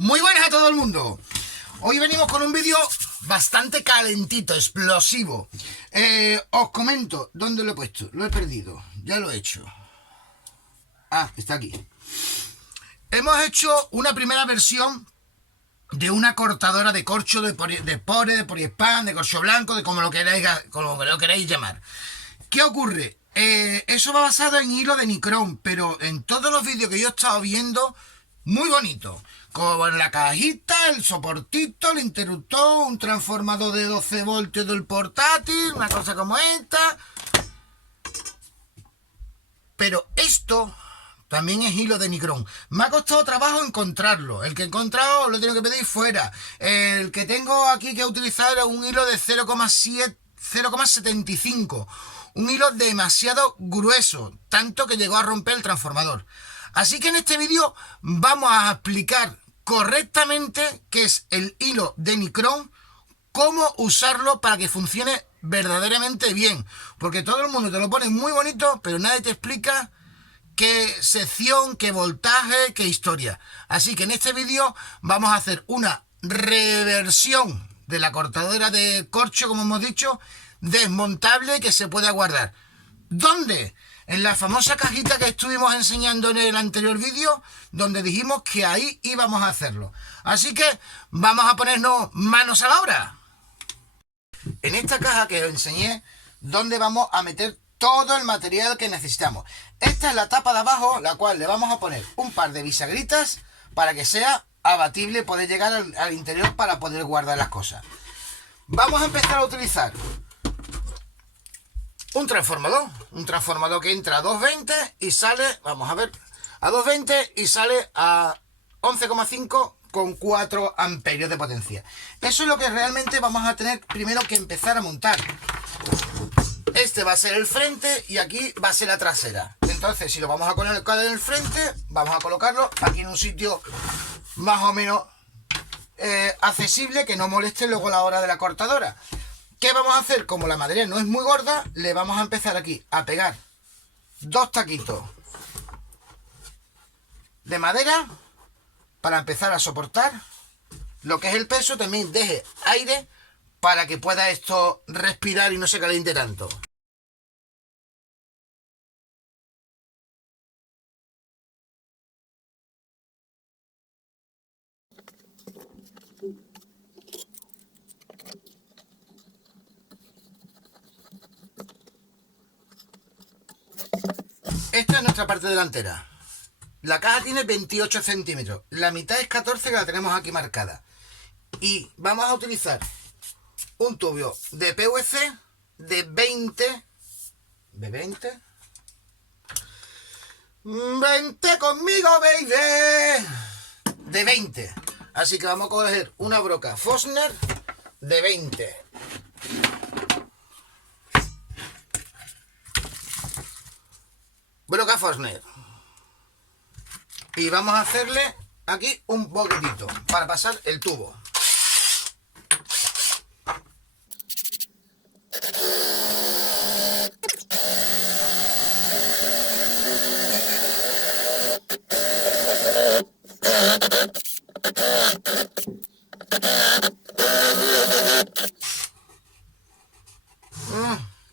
Muy buenas a todo el mundo. Hoy venimos con un vídeo bastante calentito, explosivo. Os comento dónde lo he puesto. Lo he perdido, ya lo he hecho. Ah, está aquí. Hemos hecho una primera versión de una cortadora de corcho, de pore, de poliespan, de corcho blanco, de como lo queráis llamar. ¿Qué ocurre? Eso va basado en hilo de Nicron, pero en todos los vídeos que yo he estado viendo, muy bonito. Con la cajita, el soportito, el interruptor, un transformador de 12 voltios del portátil, una cosa como esta. Pero esto también es hilo de Nicron. Me ha costado trabajo encontrarlo. El que he encontrado lo tengo que pedir fuera. El que tengo aquí que utilizar es un hilo de 0,75. Un hilo demasiado grueso, tanto que llegó a romper el transformador. Así que en este vídeo vamos a explicar correctamente qué es el hilo de Nicron, cómo usarlo para que funcione verdaderamente bien. Porque todo el mundo te lo pone muy bonito, pero nadie te explica qué sección, qué voltaje, qué historia. Así que en este vídeo vamos a hacer una reversión de la cortadora de corcho, como hemos dicho, desmontable, que se pueda guardar. ¿Dónde? En la famosa cajita que estuvimos enseñando en el anterior vídeo, donde dijimos que ahí íbamos a hacerlo. Así que vamos a ponernos manos a la obra. En esta caja que os enseñé, donde vamos a meter todo el material que necesitamos. Esta es la tapa de abajo, la cual le vamos a poner un par de bisagritas para que sea abatible, poder llegar al interior para poder guardar las cosas. Vamos a empezar a utilizar un transformador que entra a 220 y sale, vamos a ver, a 220 y sale a 11,5 con 4 amperios de potencia. Eso es lo que realmente vamos a tener primero que empezar a montar. Este va a ser el frente y aquí va a ser la trasera. Entonces, si lo vamos a colocar en el frente, vamos a colocarlo aquí en un sitio más o menos accesible, que no moleste luego a la hora de la cortadora. ¿Qué vamos a hacer? Como la madera no es muy gorda, le vamos a empezar aquí a pegar 2 taquitos de madera para empezar a soportar lo que es el peso. También deje aire para que pueda esto respirar y no se caliente tanto. Esta es nuestra parte delantera. La caja tiene 28 centímetros. La mitad es 14, que la tenemos aquí marcada. Y vamos a utilizar un tubo de PVC de 20. ¿De 20? ¡Vente conmigo, baby! De 20. Así que vamos a coger una broca Forstner de 20. Broca Forstner. Y vamos a hacerle aquí un poquitito para pasar el tubo.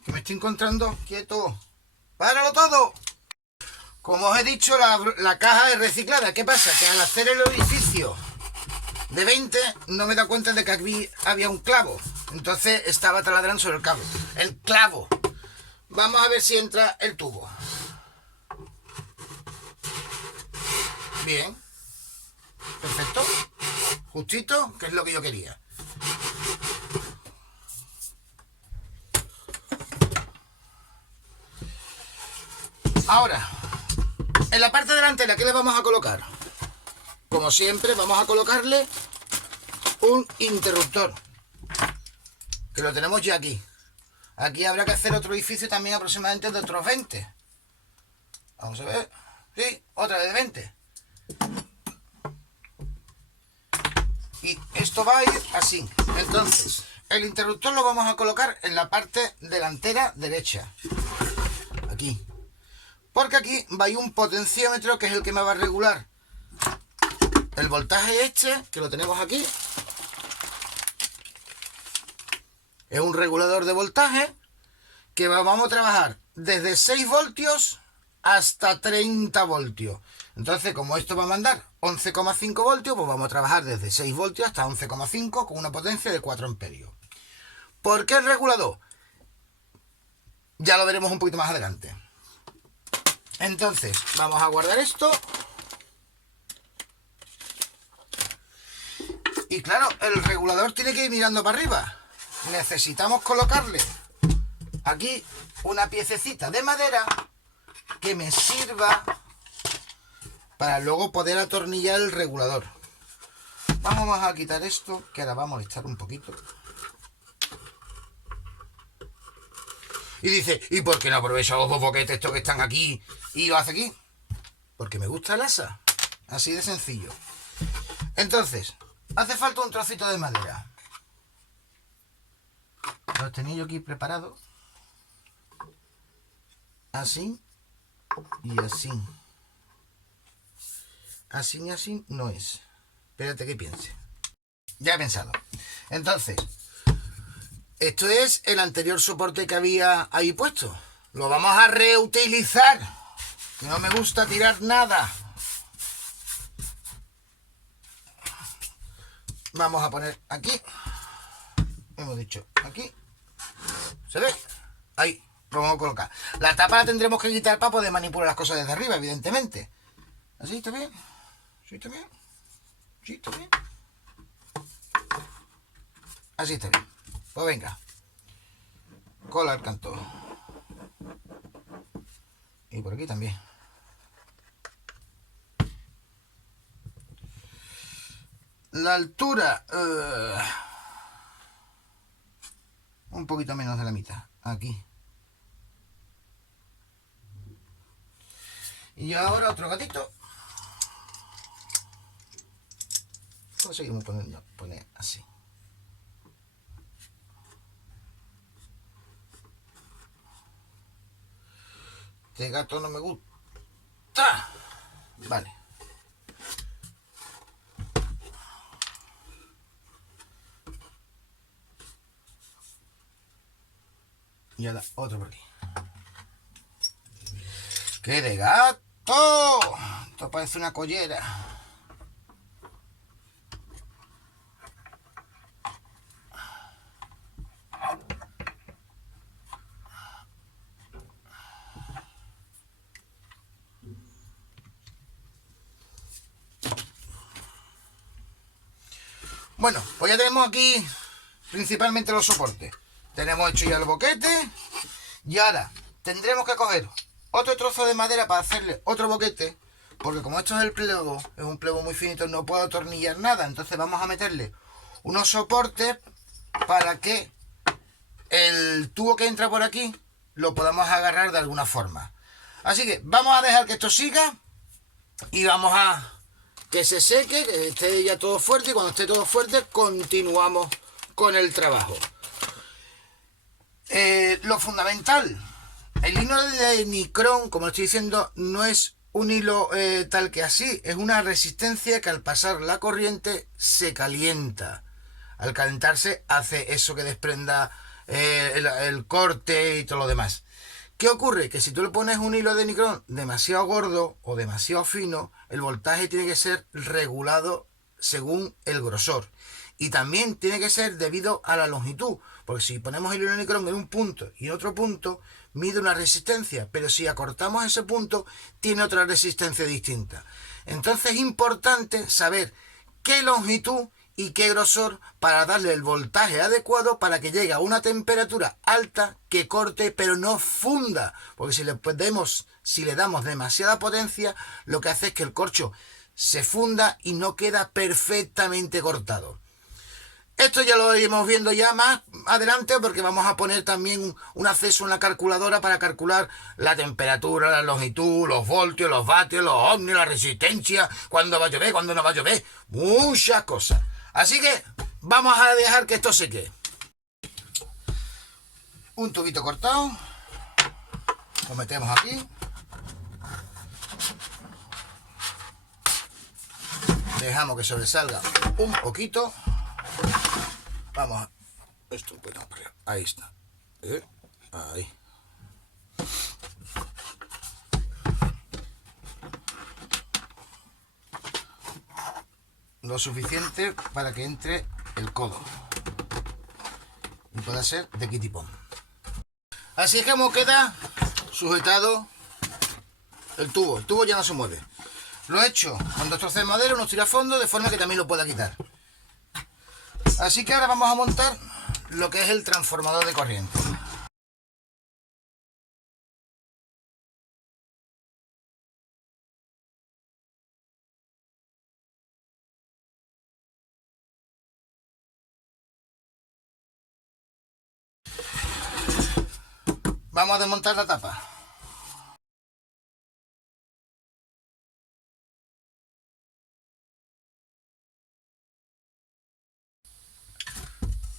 Que me estoy encontrando quieto. ¡Páralo todo! Como os he dicho, la caja es reciclada. ¿Qué pasa? Que al hacer el orificio de 20 no me he dado cuenta de que aquí había un clavo. Entonces estaba taladrando sobre el cabo. El clavo. Vamos a ver si entra el tubo. Bien. Perfecto. Justito, que es lo que yo quería. Ahora, en la parte delantera, ¿qué le vamos a colocar? Como siempre, vamos a colocarle un interruptor, que lo tenemos ya aquí. Aquí habrá que hacer otro orificio también aproximadamente de otros 20. Vamos a ver. Sí, otra vez de 20. Y esto va a ir así. Entonces, el interruptor lo vamos a colocar en la parte delantera derecha. Aquí. Porque aquí va a ir un potenciómetro que es el que me va a regular el voltaje este, que lo tenemos aquí, es un regulador de voltaje que vamos a trabajar desde 6 voltios hasta 30 voltios. Entonces, como esto va a mandar 11,5 voltios, pues vamos a trabajar desde 6 voltios hasta 11,5 con una potencia de 4 amperios. ¿Por qué el regulador? Ya lo veremos un poquito más adelante. Entonces, vamos a guardar esto. Y claro, el regulador tiene que ir mirando para arriba. Necesitamos colocarle aquí una piececita de madera que me sirva para luego poder atornillar el regulador. Vamos a quitar esto, que ahora va a molestar un poquito. Y dice, ¿y por qué no aprovecha los dos boquetes estos que están aquí y lo hace aquí? Porque me gusta el asa. Así de sencillo. Entonces, hace falta un trocito de madera. Los tenía yo aquí preparados. Así y así. Así y así no es. Espérate que piense. Ya he pensado. Entonces, esto es el anterior soporte que había ahí puesto. Lo vamos a reutilizar. Que no me gusta tirar nada. Vamos a poner aquí. Hemos dicho aquí. ¿Se ve? Ahí. Lo vamos a colocar. La tapa la tendremos que quitar para poder manipular las cosas desde arriba, evidentemente. ¿Así está bien? ¿Sí está bien? ¿Sí está bien? Así está bien. Pues venga. Cola al canto. Y por aquí también. La altura. Un poquito menos de la mitad. Aquí. Y ahora otro gatito. Conseguimos poner así. Este gato no me gusta. Vale. Y ahora otro por aquí. ¡Qué de gato! Esto parece una collera. Bueno, pues ya tenemos aquí principalmente los soportes. Tenemos hecho ya el boquete. Y ahora tendremos que coger otro trozo de madera para hacerle otro boquete. Porque como esto es el plego, es un plego muy finito, no puedo atornillar nada. Entonces vamos a meterle unos soportes para que el tubo que entra por aquí lo podamos agarrar de alguna forma. Así que vamos a dejar que esto siga y vamos a que se seque, que esté ya todo fuerte, y cuando esté todo fuerte continuamos con el trabajo. Lo fundamental, el hilo de Nicron, como estoy diciendo, no es un hilo tal que así, es una resistencia que al pasar la corriente se calienta. Al calentarse hace eso que desprenda el corte y todo lo demás. ¿Qué ocurre? Que si tú le pones un hilo de Nicron demasiado gordo o demasiado fino, el voltaje tiene que ser regulado según el grosor. Y también tiene que ser debido a la longitud, porque si ponemos el hilo de Nicron en un punto y en otro punto, mide una resistencia, pero si acortamos ese punto, tiene otra resistencia distinta. Entonces es importante saber qué longitud y qué grosor para darle el voltaje adecuado para que llegue a una temperatura alta que corte pero no funda, porque si le damos demasiada potencia, lo que hace es que el corcho se funda y no queda perfectamente cortado. Esto ya lo iremos viendo ya más adelante, porque vamos a poner también un acceso en la calculadora para calcular la temperatura, la longitud, los voltios, los vatios, los ohmios, la resistencia, cuándo va a llover, cuándo no va a llover, muchas cosas. Así que vamos a dejar que esto seque. Un tubito cortado, lo metemos aquí. Dejamos que sobresalga un poquito. Vamos a... Esto, bueno, ahí está. Ahí. Lo suficiente para que entre el codo y pueda ser de kitipón. Así es como queda sujetado el tubo. El tubo ya no se mueve. Lo he hecho con 2 trozos de madera, unos tirafondos, de forma que también lo pueda quitar. Así que ahora vamos a montar lo que es el transformador de corriente. Vamos a desmontar la tapa.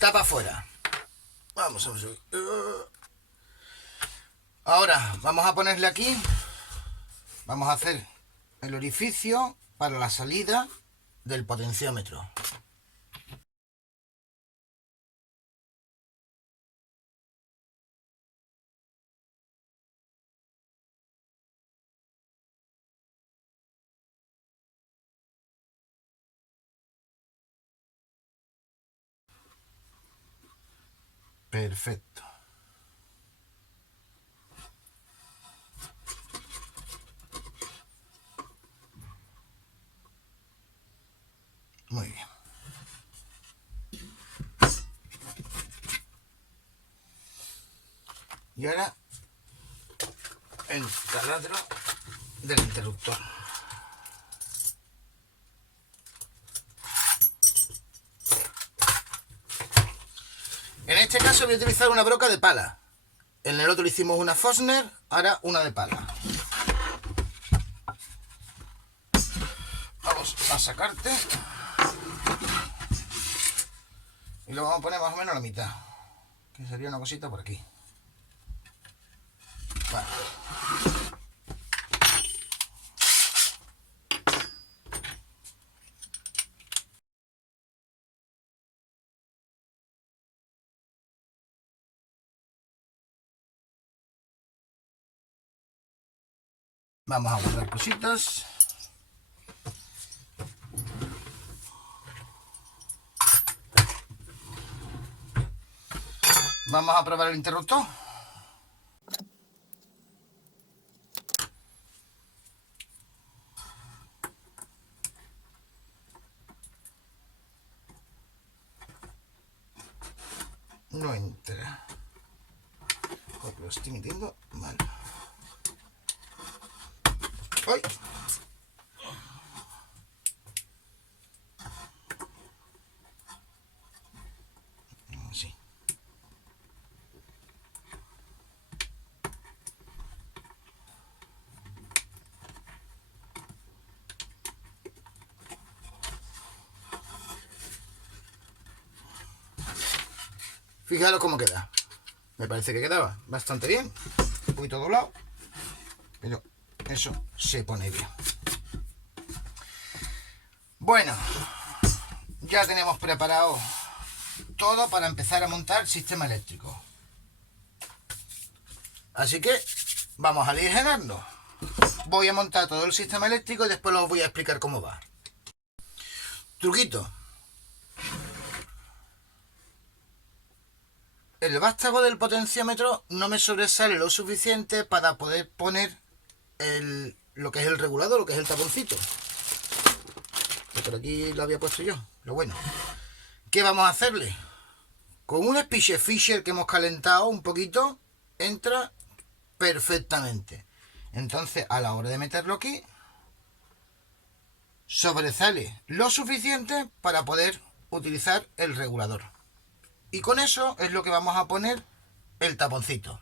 Tapa afuera. Vamos a subir. Ahora vamos a ponerle aquí. Vamos a hacer el orificio para la salida del potenciómetro. Perfecto. Muy bien. Y ahora el taladro del interruptor. En este caso voy a utilizar una broca de pala. En el otro le hicimos una Fosner, ahora una de pala. Vamos a sacarte. Y lo vamos a poner más o menos a la mitad. Que sería una cosita por aquí. Vale. Vamos a guardar cositas. Vamos a probar el interruptor. No entra. Porque lo estoy metiendo mal. ¡Ay! Así. Fijaros cómo queda. Me parece que quedaba bastante bien. Un poquito doblado. Pero eso se pone bien. Bueno, ya tenemos preparado todo para empezar a montar el sistema eléctrico. Así que vamos a aligerarnos. Voy a montar todo el sistema eléctrico y después os voy a explicar cómo va. Truquito. El vástago del potenciómetro no me sobresale lo suficiente para poder poner lo que es el regulador, lo que es el taponcito. Por aquí lo había puesto yo. Lo bueno. ¿Qué vamos a hacerle? Con un Spice Fisher que hemos calentado un poquito, entra perfectamente. Entonces, a la hora de meterlo aquí, sobresale lo suficiente para poder utilizar el regulador. Y con eso es lo que vamos a poner el taponcito.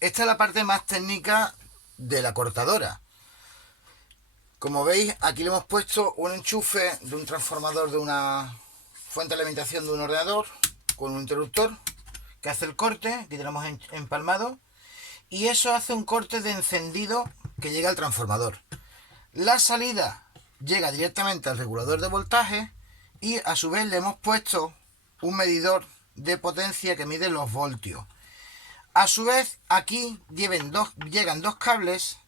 esta es la parte más técnica de la cortadora. Como veis, aquí le hemos puesto un enchufe de un transformador de una fuente de alimentación de un ordenador con un interruptor que hace el corte. Aquí tenemos empalmado, y eso hace un corte de encendido que llega al transformador. La salida llega directamente al regulador de voltaje y a su vez le hemos puesto un medidor de potencia que mide los voltios. A su vez aquí llegan dos cables,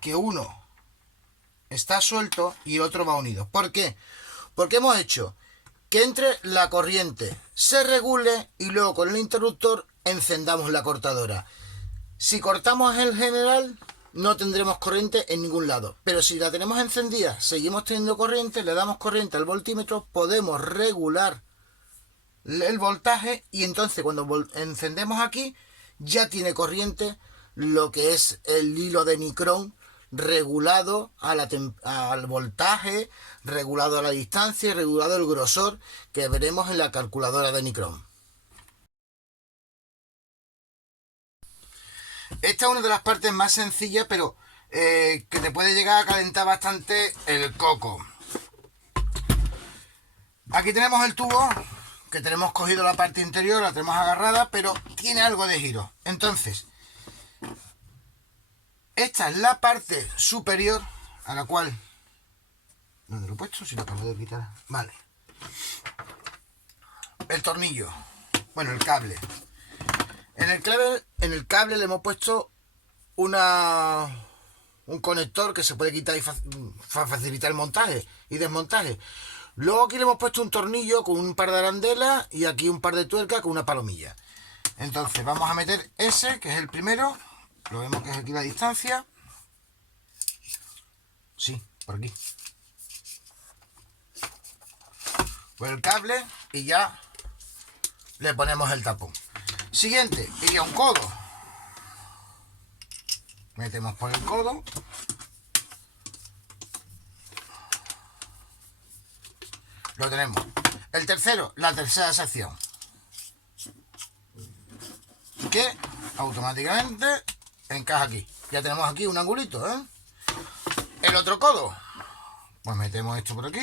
que uno está suelto y otro va unido. ¿Por qué? Porque hemos hecho que entre la corriente, se regule y luego con el interruptor encendamos la cortadora. Si cortamos el general no tendremos corriente en ningún lado, pero si la tenemos encendida seguimos teniendo corriente, le damos corriente al voltímetro, podemos regular el voltaje y entonces cuando encendemos aquí ya tiene corriente lo que es el hilo de Nicron regulado al voltaje, regulado a la distancia y regulado el grosor que veremos en la calculadora de Nicron. Esta es una de las partes más sencillas, pero que te puede llegar a calentar bastante el coco. Aquí tenemos el tubo, que tenemos cogido la parte interior, la tenemos agarrada, pero tiene algo de giro. Entonces, esta es la parte superior a la cual... ¿Dónde lo he puesto? Si lo acabo de quitar. Vale. El tornillo. Bueno, el cable. En el cable le hemos puesto un conector que se puede quitar y facilitar el montaje y desmontaje. Luego aquí le hemos puesto un tornillo con un par de arandelas y aquí un par de tuercas con una palomilla. Entonces vamos a meter ese, que es el primero. Lo vemos que es aquí la distancia. Sí, por aquí. Pues el cable y ya le ponemos el tapón. Siguiente, iría un codo. Metemos por el codo. Lo tenemos. El tercero, la tercera sección, que automáticamente encaja aquí. Ya tenemos aquí un angulito, ¿eh? El otro codo, pues metemos esto por aquí.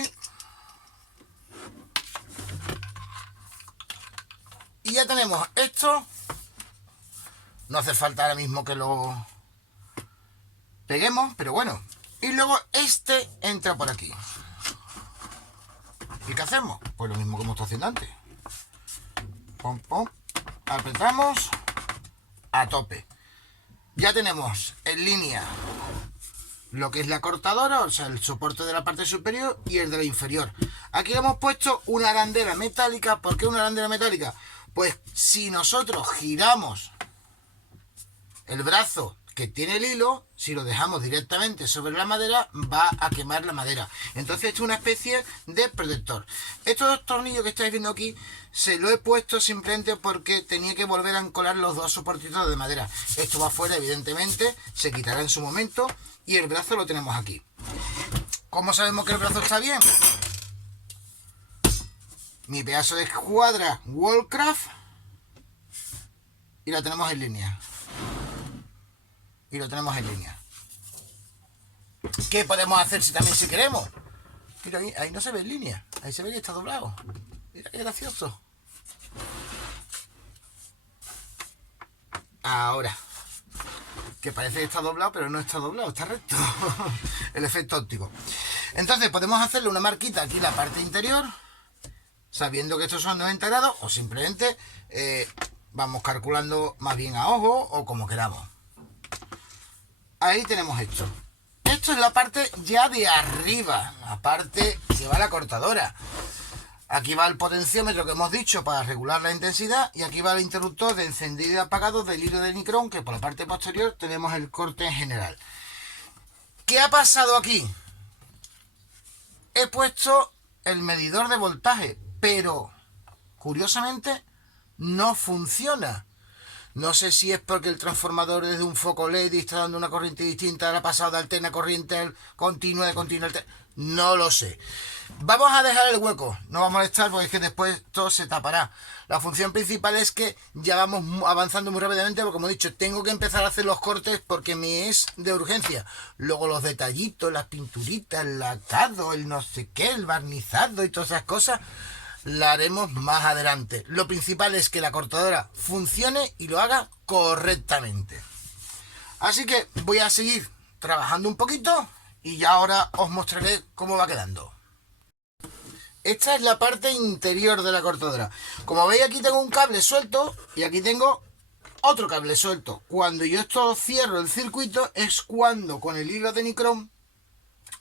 Y ya tenemos esto. No hace falta ahora mismo que lo peguemos, pero bueno. Y luego este entra por aquí. ¿Y qué hacemos? Pues lo mismo que hemos estado haciendo antes. Pom, pom. Apretamos a tope. Ya tenemos en línea lo que es la cortadora, o sea, el soporte de la parte superior y el de la inferior. Aquí le hemos puesto una arandela metálica. ¿Por qué una arandela metálica? Pues si nosotros giramos el brazo que tiene el hilo, si lo dejamos directamente sobre la madera, va a quemar la madera. Entonces es una especie de protector. Estos dos tornillos que estáis viendo aquí, se lo he puesto simplemente porque tenía que volver a encolar los dos soportitos de madera. Esto va afuera, evidentemente, se quitará en su momento y el brazo lo tenemos aquí. ¿Cómo sabemos que el brazo está bien? Mi pedazo de escuadra Wallcraft y lo tenemos en línea. Y lo tenemos en línea. ¿Qué podemos hacer si queremos? Mira, ahí no se ve en línea. Ahí se ve que está doblado. Mira qué gracioso. Ahora. Que parece que está doblado, pero no está doblado, está recto. El efecto óptico. Entonces podemos hacerle una marquita aquí en la parte interior, sabiendo que estos son 90 grados, o simplemente vamos calculando más bien a ojo o como queramos. Ahí tenemos esto. Esto es la parte ya de arriba, la parte que va a la cortadora. Aquí va el potenciómetro que hemos dicho para regular la intensidad y aquí va el interruptor de encendido y apagado del hilo de Nicron, que por la parte posterior tenemos el corte en general. ¿Qué ha pasado aquí? He puesto el medidor de voltaje, pero curiosamente no funciona. No sé si es porque el transformador es de un foco LED y está dando una corriente distinta, ahora ha pasado de alterna corriente al continua, de continua alterna. No lo sé. Vamos a dejar el hueco, no va a molestar porque es que después todo se tapará. La función principal es que ya vamos avanzando muy rápidamente porque, como he dicho, tengo que empezar a hacer los cortes porque me es de urgencia. Luego los detallitos, las pinturitas, el lacado, el no sé qué, el barnizado y todas esas cosas, la haremos más adelante. Lo principal es que la cortadora funcione y lo haga correctamente. Así que voy a seguir trabajando un poquito y ya ahora os mostraré cómo va quedando. Esta es la parte interior de la cortadora. Como veis, aquí tengo un cable suelto y aquí tengo otro cable suelto. Cuando yo esto cierro el circuito es cuando con el hilo de Nichrome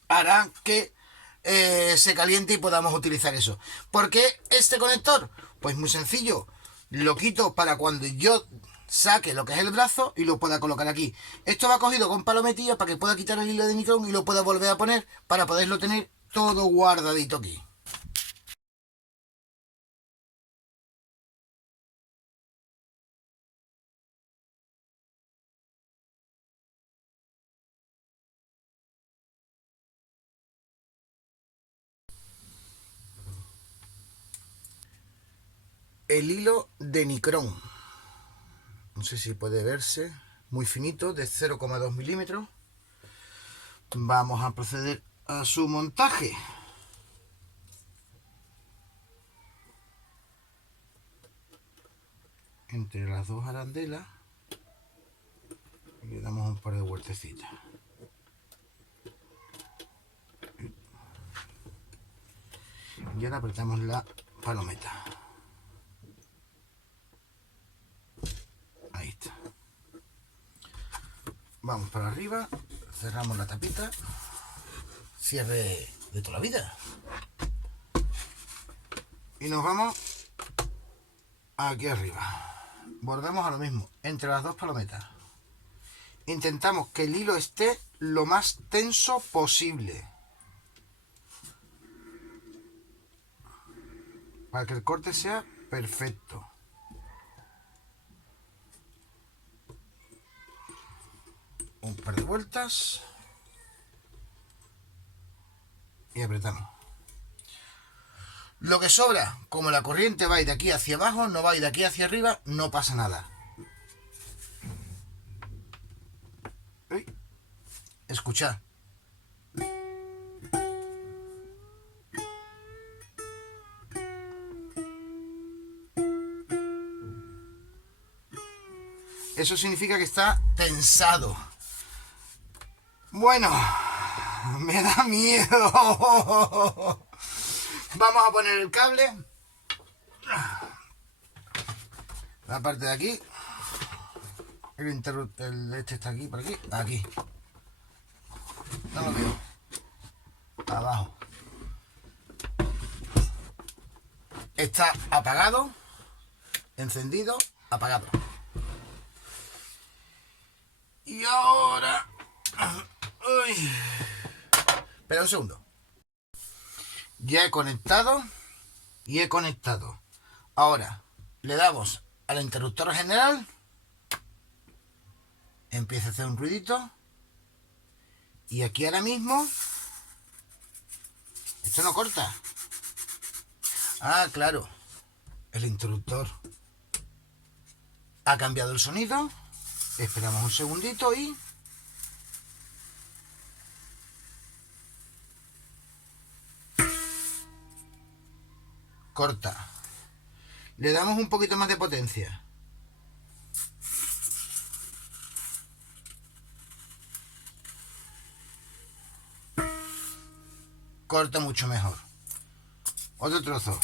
hará que se caliente y podamos utilizar eso. ¿Por qué este conector? Pues muy sencillo. Lo quito para cuando yo saque lo que es el brazo y lo pueda colocar aquí. Esto va cogido con palometilla para que pueda quitar el hilo de Nichrome y lo pueda volver a poner para poderlo tener todo guardadito aquí. El hilo de Nichrome, no sé si puede verse, muy finito, de 0,2 milímetros. Vamos a proceder a su montaje. Entre las dos arandelas le damos un par de vueltecitas. Y ahora apretamos la palometa. Ahí está. Vamos para arriba, cerramos la tapita, cierre de toda la vida. Y nos vamos aquí arriba. Volvemos a lo mismo, entre las dos palometas. Intentamos que el hilo esté lo más tenso posible, para que el corte sea perfecto. Un par de vueltas y apretamos. Lo que sobra, como la corriente va a ir de aquí hacia abajo, no va a ir de aquí hacia arriba, no pasa nada. Escuchad. Eso significa que está tensado. Bueno, me da miedo. Vamos a poner el cable. La parte de aquí. El este está aquí, por aquí. Aquí. No lo veo. Abajo. Está apagado. Encendido. Apagado. Y ahora... Uy. Espera un segundo. Ya he conectado y he conectado. Ahora le damos al interruptor general. Empieza a hacer un ruidito. Y aquí ahora mismo... Esto no corta. Ah, claro. El interruptor ha cambiado el sonido. Esperamos un segundito y... corta. Le damos un poquito más de potencia. Corta mucho mejor. Otro trozo.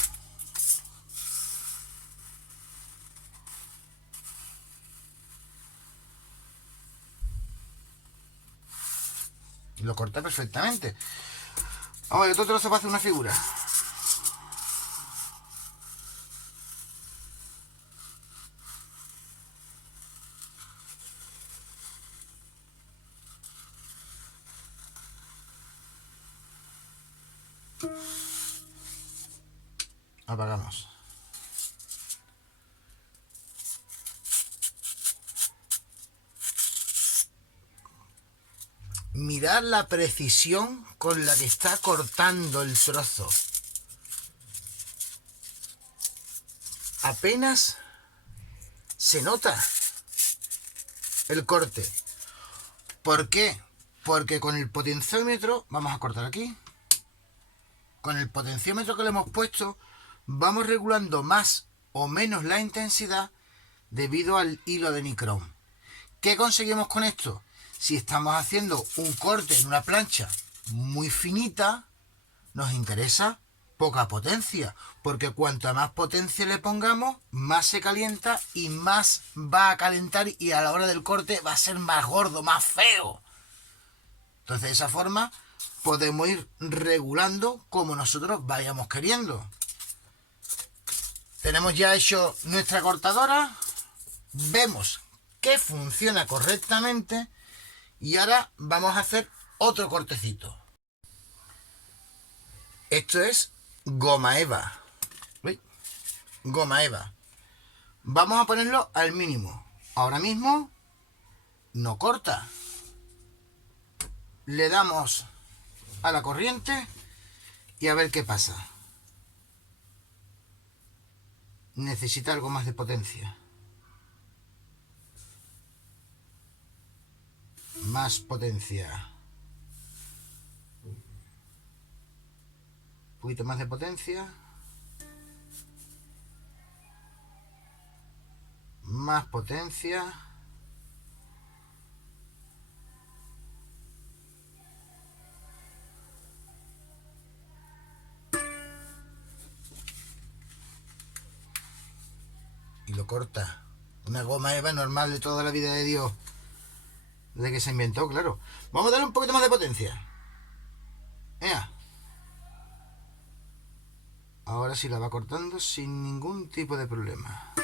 Lo corta perfectamente. Vamos, y otro trozo para hacer una figura. Apagamos. Mirad la precisión con la que está cortando el trozo. Apenas se nota el corte. ¿Por qué? Porque con el potenciómetro, vamos a cortar aquí, con el potenciómetro que le hemos puesto, vamos regulando más o menos la intensidad debido al hilo de nicrón. ¿Qué conseguimos con esto? Si estamos haciendo un corte en una plancha muy finita, nos interesa poca potencia, porque cuanto más potencia le pongamos, más se calienta y más va a calentar, y a la hora del corte va a ser más gordo, más feo. Entonces, de esa forma podemos ir regulando como nosotros vayamos queriendo. Tenemos ya hecho nuestra cortadora, vemos que funciona correctamente y ahora vamos a hacer otro cortecito. Esto es goma eva. ¿Veis? Goma eva. Vamos a ponerlo al mínimo. Ahora mismo no corta. Le damos a la corriente y a ver qué pasa. Necesita algo más de potencia. Más potencia. Un poquito más de potencia. Más potencia. Y lo corta. Una goma eva normal de toda la vida de Dios. Desde que se inventó, claro. Vamos a darle un poquito más de potencia. Venga. Ahora sí la va cortando sin ningún tipo de problema.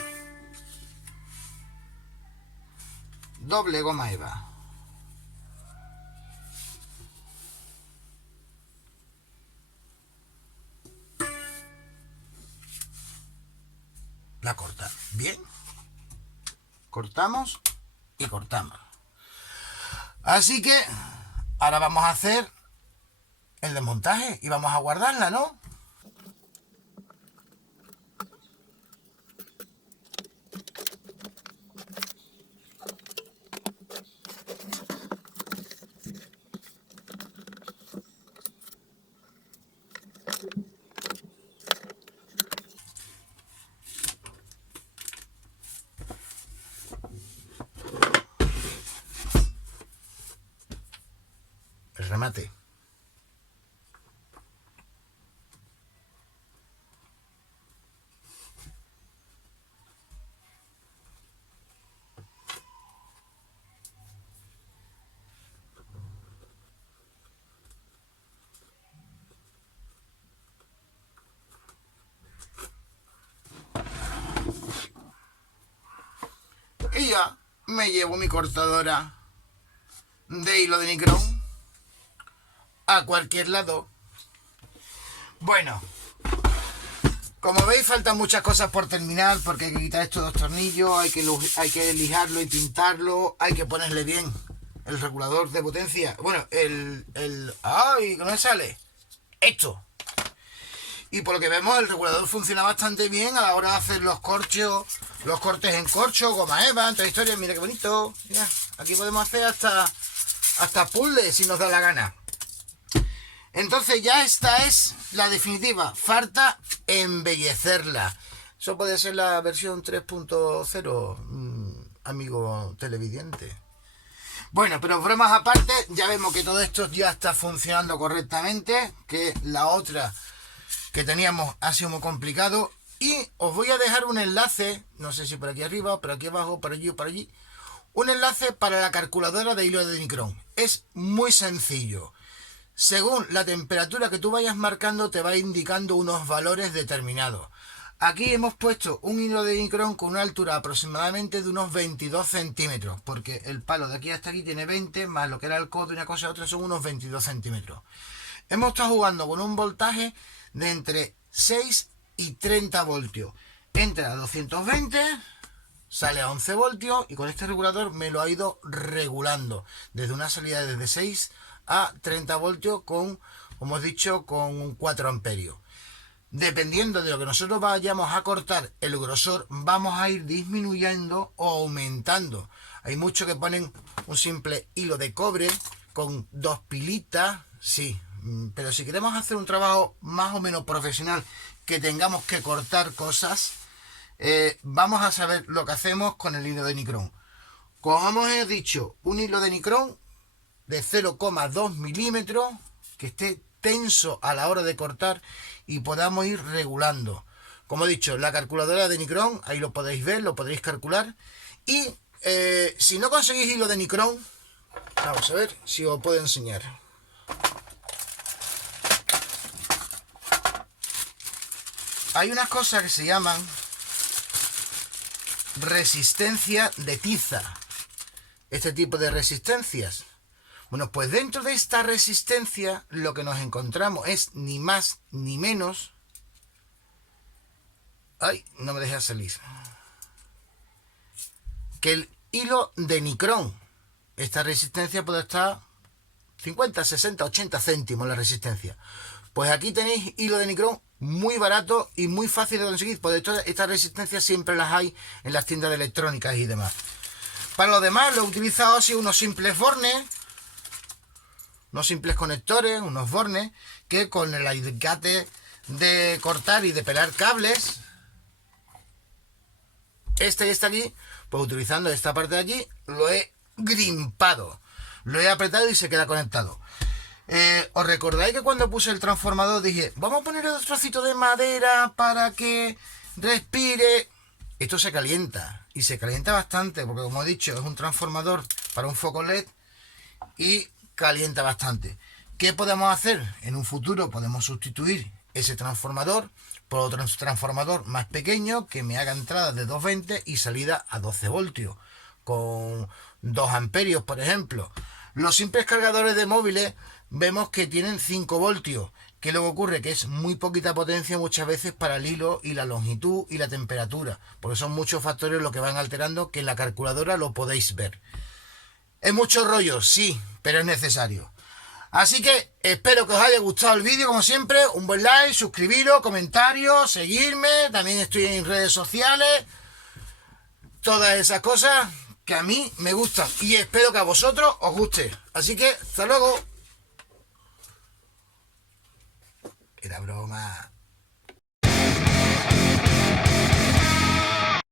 Doble goma eva. La corta. Bien. Cortamos y cortamos. Así que ahora vamos a hacer el desmontaje y vamos a guardarla, ¿no? El remate. Y ya me llevo mi cortadora de hilo de nicrón a cualquier lado. Bueno, como veis faltan muchas cosas por terminar, porque hay que quitar estos dos tornillos, hay que lijarlo y pintarlo, hay que ponerle bien el regulador de potencia. Bueno, ¡ay! Que no me sale esto. Y por lo que vemos el regulador funciona bastante bien a la hora de hacer los cortes en corcho, goma eva, toda historia. Mira qué bonito. Mira, aquí podemos hacer hasta puzzles si nos da la gana. Entonces ya esta es la definitiva. Falta embellecerla. Eso puede ser la versión 3.0, amigo televidente. Bueno, pero bromas aparte, ya vemos que todo esto ya está funcionando correctamente, que la otra que teníamos ha sido muy complicado. Y os voy a dejar un enlace, no sé si por aquí arriba, por aquí abajo, por allí o por allí, un enlace para la calculadora de hilo de nicrón. Es muy sencillo. Según la temperatura que tú vayas marcando, te va indicando unos valores determinados. Aquí hemos puesto un hilo de nicrón con una altura aproximadamente de unos 22 centímetros, porque el palo de aquí hasta aquí tiene 20, más lo que era el codo y una cosa a otra son unos 22 centímetros. Hemos estado jugando con un voltaje de entre 6 y 30 voltios. Entra a 220 sale a 11 voltios y con este regulador me lo ha ido regulando desde una salida desde 6 a 30 voltios con, como os he dicho, con 4 amperios. Dependiendo de lo que nosotros vayamos a cortar el grosor, vamos a ir disminuyendo o aumentando. Hay muchos que ponen un simple hilo de cobre con 2 pilitas, sí, pero si queremos hacer un trabajo más o menos profesional, que tengamos que cortar cosas, vamos a saber lo que hacemos con el hilo de nicrón. Como hemos dicho, un hilo de nicrón de 0,2 milímetros que esté tenso a la hora de cortar y podamos ir regulando. Como he dicho, la calculadora de nicrón, ahí lo podéis ver, lo podréis calcular. Y si no conseguís hilo de nicrón, vamos a ver si os puedo enseñar. Hay unas cosas que se llaman resistencia de tiza. Este tipo de resistencias. Bueno, pues dentro de esta resistencia lo que nos encontramos es ni más ni menos... ¡Ay! No me deja salir. Que el hilo de nicrón. Esta resistencia puede estar 50, 60, 80 céntimos la resistencia. Pues aquí tenéis hilo de nicrón muy barato y muy fácil de conseguir. Pues estas resistencias siempre las hay en las tiendas de electrónicas y demás. Para lo demás lo he utilizado así unos simples bornes, unos simples conectores, unos bornes, que con el alicate de cortar y de pelar cables, este y este aquí, pues utilizando esta parte de aquí, lo he grimpado, lo he apretado y se queda conectado. ¿Os recordáis que cuando puse el transformador dije, vamos a poner un trocito de madera para que respire? Esto se calienta, y se calienta bastante, porque como he dicho, es un transformador para un foco LED y calienta bastante. ¿Qué podemos hacer? En un futuro podemos sustituir ese transformador por otro transformador más pequeño que me haga entrada de 220 y salida a 12 voltios, con 2 amperios, por ejemplo. Los simples cargadores de móviles vemos que tienen 5 voltios. ¿Qué luego ocurre? Que es muy poquita potencia muchas veces para el hilo y la longitud y la temperatura, porque son muchos factores los que van alterando, que en la calculadora lo podéis ver. Es mucho rollo, sí, pero es necesario. Así que espero que os haya gustado el vídeo, como siempre. Un buen like, suscribiros, comentarios, seguirme. También estoy en redes sociales. Todas esas cosas que a mí me gustan y espero que a vosotros os guste. Así que hasta luego. Era broma.